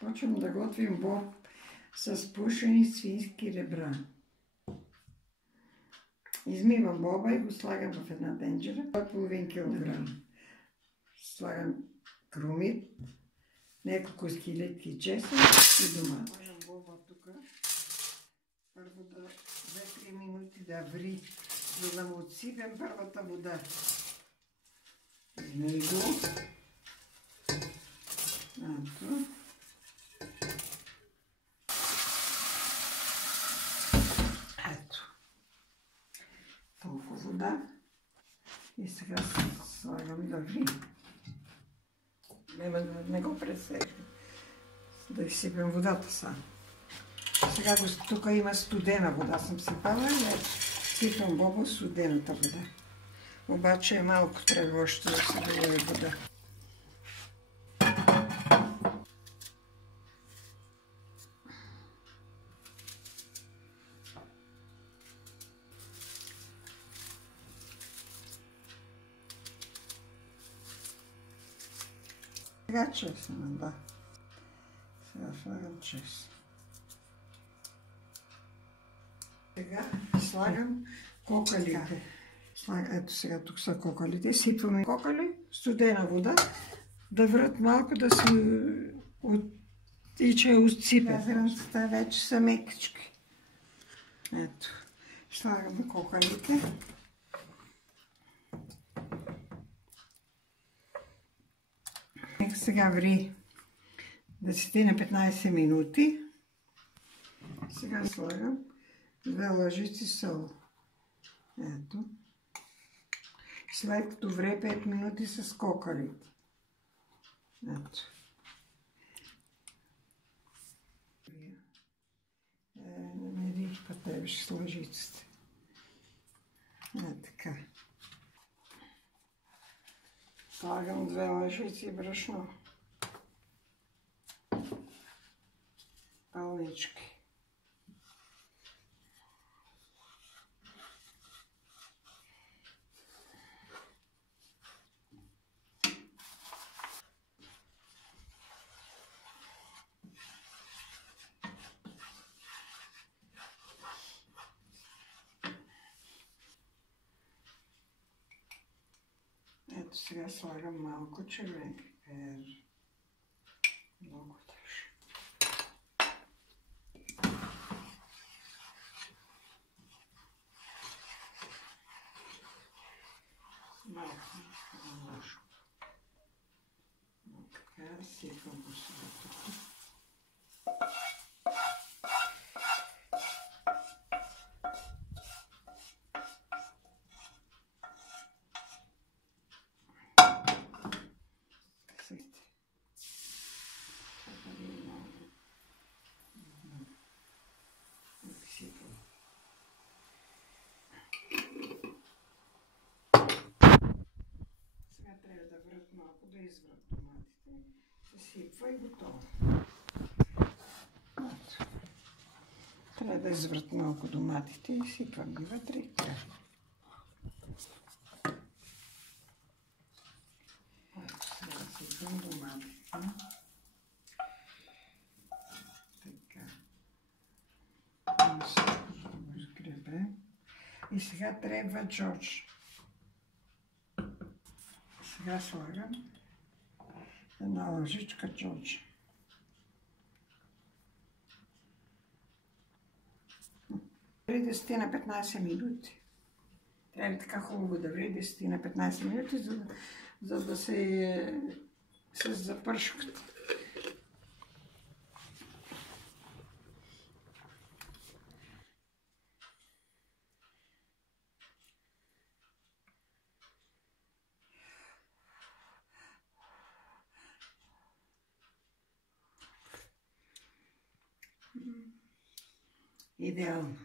Почвам да готвим боб с пушени свински ребра. Измивам боба и го слагам в една тенджера. Половин килограм. Слагам крумит, няколко скелетки чесън и домат. Слагам боба тук. Първо да 2-3 минути да ври, за да му отсипем първата вода. Измей го. Ето. Толкова вода. И сега слагам да ври. Не го пресеждам. Да изсипем водата само. Сега тук има студена вода. Съм сипала и сипам боба студената вода. Обаче малко трябва още да се долее вода. Сега чесън, да. Сега слагам чесън. Сега слагам кокалите. Ето сега тук са кокалите. Сипваме кокали, студена вода, да врат малко, да се и че отсипят. Зеленцата вече са мекички. Ето. Слагаме кокалите. Сега ври 10 на 15 минути. Сега слагам 2 лъжици сол. Ето. След като вре 5 минути с кокалите. Ето. Не рих пътевиш с лъжиците. Така. Слагам 2 лъжици брашно. Пълнички. Ето сега слагам малко червен пипер. Много тъж. Малко лошо. Така, сипвам го сега тук. Трябва да врат малко, да изврат томатите. Съсипва и готово. Трябва да изврат малко доматите и сипвам ги вътре. Сега сипвам доматите. Така. И сега трябва джордж. Сега слагам една лъжичка джордж. Ври 10 на 15 минути. Трябва така хубаво да ври 10 на 15 минути, за да се запършкат. Идеално.